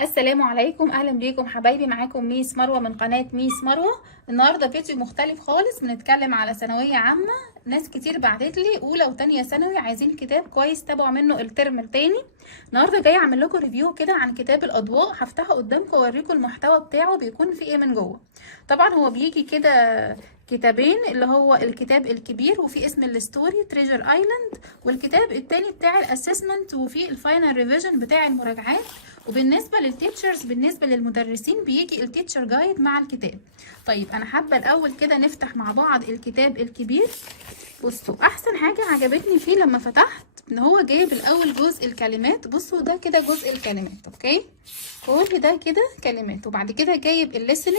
السلام عليكم، اهلا بيكم حبايبي. معاكم ميس مروه من قناه ميس مروه. النهارده فيديو مختلف خالص، بنتكلم على ثانويه عامه. ناس كتير بعتت لي اولى وتانية ثانوي عايزين كتاب كويس تابعوا منه الترم التاني. النهارده جايه اعمل لكم ريفيو كده عن كتاب الاضواء. هفتحه قدامكم واوريكم المحتوى بتاعه بيكون فيه ايه من جوه. طبعا هو بيجي كده كتابين، اللي هو الكتاب الكبير وفيه اسم الستوري تريجر ايلاند، والكتاب التاني بتاع الاسسمنت وفيه الفاينل ريفيجن بتاع المراجعات. وبالنسبه للتيتشرز، بالنسبه للمدرسين، بيجي التيتشر جايد مع الكتاب. طيب انا حابه الاول كده نفتح مع بعض الكتاب الكبير. بصوا، احسن حاجه عجبتني فيه لما فتحت ان هو جايب الاول جزء الكلمات. بصوا ده كده جزء الكلمات، اوكي، كل ده كده كلمات. وبعد كده جايب الليسننج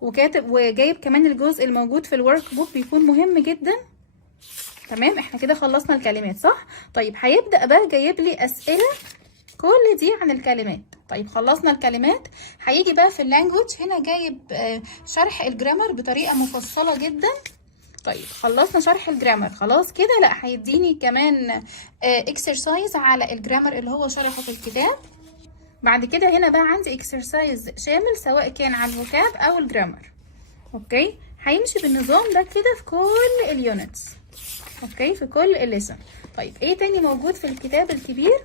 وكاتب، وجايب كمان الجزء الموجود في الورك بوك بيكون مهم جدا. تمام، احنا كده خلصنا الكلمات صح. طيب هيبدأ بقى جايب لي اسئلة كل دي عن الكلمات. طيب خلصنا الكلمات، هيجي بقى في اللانجوج. هنا جايب شرح الجرامر بطريقة مفصلة جدا. طيب خلصنا شرح الجرامر خلاص كده، لا هيديني كمان اكسرسايز على الجرامر اللي هو شرحه في الكتاب. بعد كده هنا بقى عندي اكسرسايز شامل سواء كان على الفوكاب او الجرامر. اوكي، هيمشي بالنظام ده كده في كل اليونتس، اوكي، في كل الليسن. طيب ايه تاني موجود في الكتاب الكبير؟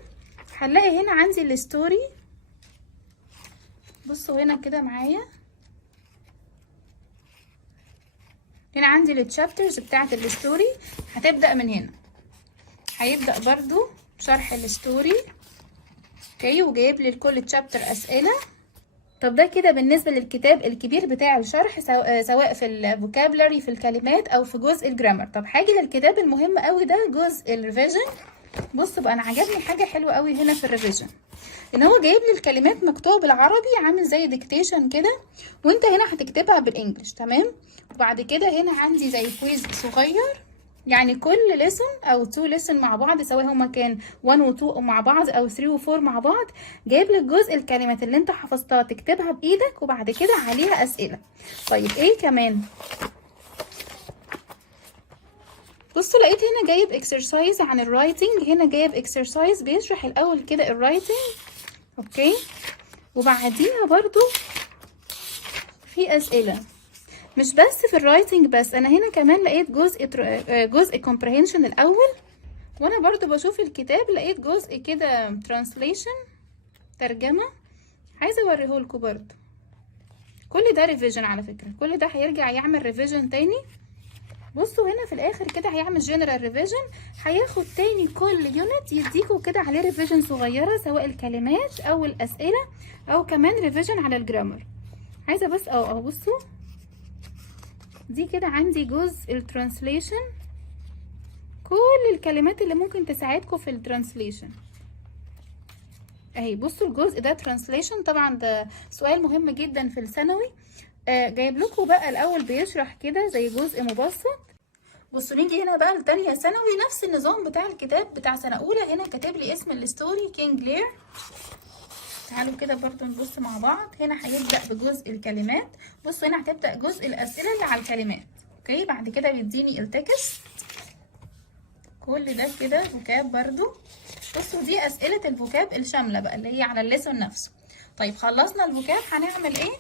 هنلاقي هنا عندي الستوري. بصوا هنا كده معايا، هنا عندي التشابترز بتاعت الستوري. هتبدأ من هنا، هيبدأ برضو شرح الستوري، اوكي، وجايب لي لكل تشابتر أسئلة. طب ده كده بالنسبة للكتاب الكبير بتاع الشرح، سواء في الفوكابلري في الكلمات او في جزء الجرامر. طب هاجي للكتاب المهم قوي ده، جزء الريفيجن. بص بقى، انا عجبني حاجة حلوة قوي هنا في الريفيجن، ان هو جايب لي الكلمات مكتوبة بالعربي عامل زي ديكتيشن كده، وانت هنا هتكتبها بالانجلش. تمام، وبعد كده هنا عندي زي كويز صغير، يعني كل ليسون او تو ليسون مع بعض، سواء هما كان 1 و 2 مع بعض او 3 و 4 مع بعض، جايب لك جزء الكلمات اللي انت حفظتها تكتبها بايدك، وبعد كده عليها اسئله. طيب ايه كمان؟ بصوا لقيت هنا جايب اكسرسايز عن الرايتنج. هنا جايب اكسرسايز بيشرح الاول كده الرايتنج، اوكي، وبعديها برضو في اسئله. مش بس في الرايتنج بس، انا هنا كمان لقيت جزء comprehension الاول. وانا برضو بشوف الكتاب لقيت جزء كده translation، ترجمة، عايزة اوريهولكوا برضو. كل ده ريفيجن على فكرة، كل ده هيرجع يعمل ريفيجن تاني. بصوا هنا في الاخر كده هيعمل جنرال ريفيجن، هياخد تاني كل يونت يديكوا كده عليه ريفيجن صغيرة، سواء الكلمات او الاسئلة او كمان ريفيجن على الجرامر. عايزة بس بصوا دي كده عندي جزء الترانسليشن، كل الكلمات اللي ممكن تساعدكم في الترانسليشن اهي. بصوا الجزء ده ترانسليشن، طبعا ده سؤال مهم جدا في الثانوي. جايب لكم بقى الاول بيشرح كده زي جزء مبسط. بصوا نيجي هنا بقى لتانية ثانوي، نفس النظام بتاع الكتاب بتاع سنة اولى. هنا كاتب لي اسم الستوري كينج لير. تعالوا كده برضو نبص مع بعض. هنا هيبدأ بجزء الكلمات. بصوا هنا هتبدأ جزء الأسئلة اللي على الكلمات، اوكي، بعد كده بيديني التكست. كل ده كده فوكاب برضو. بصوا دي أسئلة الفوكاب الشاملة بقى اللي هي على الليسون نفسه. طيب خلصنا الفوكاب، هنعمل ايه؟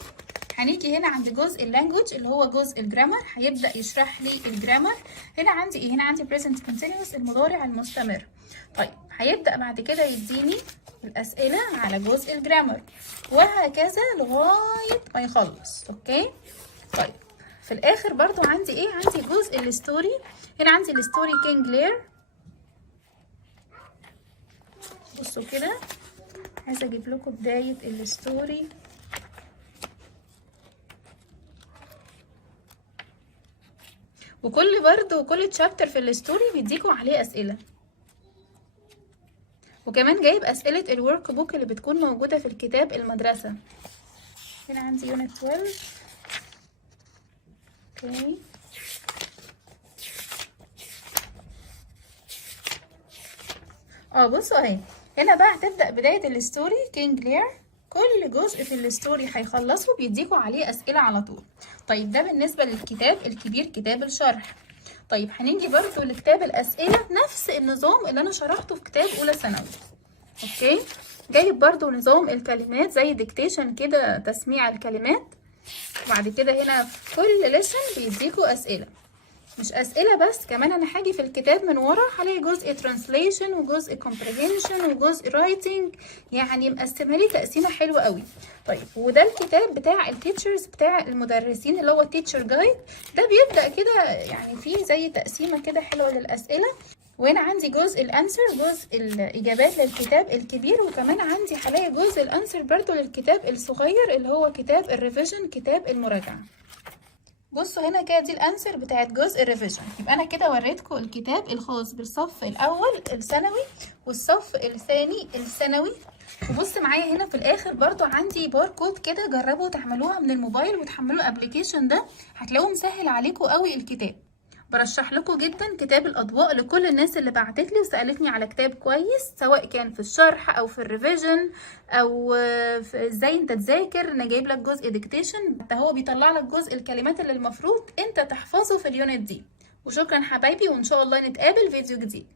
هنيجي هنا عند جزء اللانجوج اللي هو جزء الجرامر، هيبدأ يشرح لي الجرامر. هنا عندي ايه؟ هنا عندي present continuous، المضارع المستمر. طيب هيبدأ بعد كده يديني الأسئلة على جزء الجرامر، وهكذا لغاية ما يخلص، اوكي. طيب في الآخر برضو عندي ايه؟ عندي جزء الستوري. هنا عندي الستوري كينج لير. بصوا كده، عايزة اجيب لكم بداية الستوري. وكل تشابتر في الستوري بيديكوا عليه اسئله، وكمان جايب اسئله الورك بوك اللي بتكون موجوده في الكتاب المدرسه. هنا عندي يونت 12، اوكي. بصوا اهي، هنا بقى هتبدا بدايه الستوري كينج لير. كل جزء في الستوري هيخلصوا بيديكوا عليه اسئله على طول. طيب ده بالنسبه للكتاب الكبير، كتاب الشرح. طيب هنيجي برضو لكتاب الاسئله، نفس النظام اللي انا شرحته في كتاب اولى ثانوي، اوكي. جايب برضو نظام الكلمات زي ديكتيشن كده، تسميع الكلمات. وبعد كده هنا في كل ليسن بيديكوا اسئله، مش اسئله بس، كمان انا هاجي في الكتاب من ورا هلاقي جزء ترانسليشن وجزء كومبريهنشن وجزء رايتنج، يعني مقسمه لي تقسيمه حلوه قوي. طيب وده الكتاب بتاع التيتشرز بتاع المدرسين اللي هو التيتشر جايد، ده بيبدا كده يعني فيه زي تقسيمه كده حلوه للاسئله. وهنا عندي جزء الانسر، جزء الاجابات للكتاب الكبير، وكمان عندي هلاقي جزء الانسر برضو للكتاب الصغير اللي هو كتاب الريفيجن، كتاب المراجعه. بصوا هنا كده دي الانسر بتاعت جزء الريفيجن. يبقى انا كده وريتكم الكتاب الخاص بالصف الاول الثانوي والصف الثاني الثانوي. وبص معايا هنا في الاخر برضو عندي باركود كده، جربوا تعملوها من الموبايل وتحملوا الابليكيشن ده، هتلاقوه مسهل عليكم قوي الكتاب. برشح لكم جدا كتاب الاضواء لكل الناس اللي بعتت لي وسالتني على كتاب كويس، سواء كان في الشرح او في الريفيجن او في ازاي انت تذاكر. انا جايب لك جزء ديكتيشن، حتى هو بيطلع لك جزء الكلمات اللي المفروض انت تحفظه في اليونت دي. وشكرا حبايبي، وان شاء الله نتقابل فيديو جديد.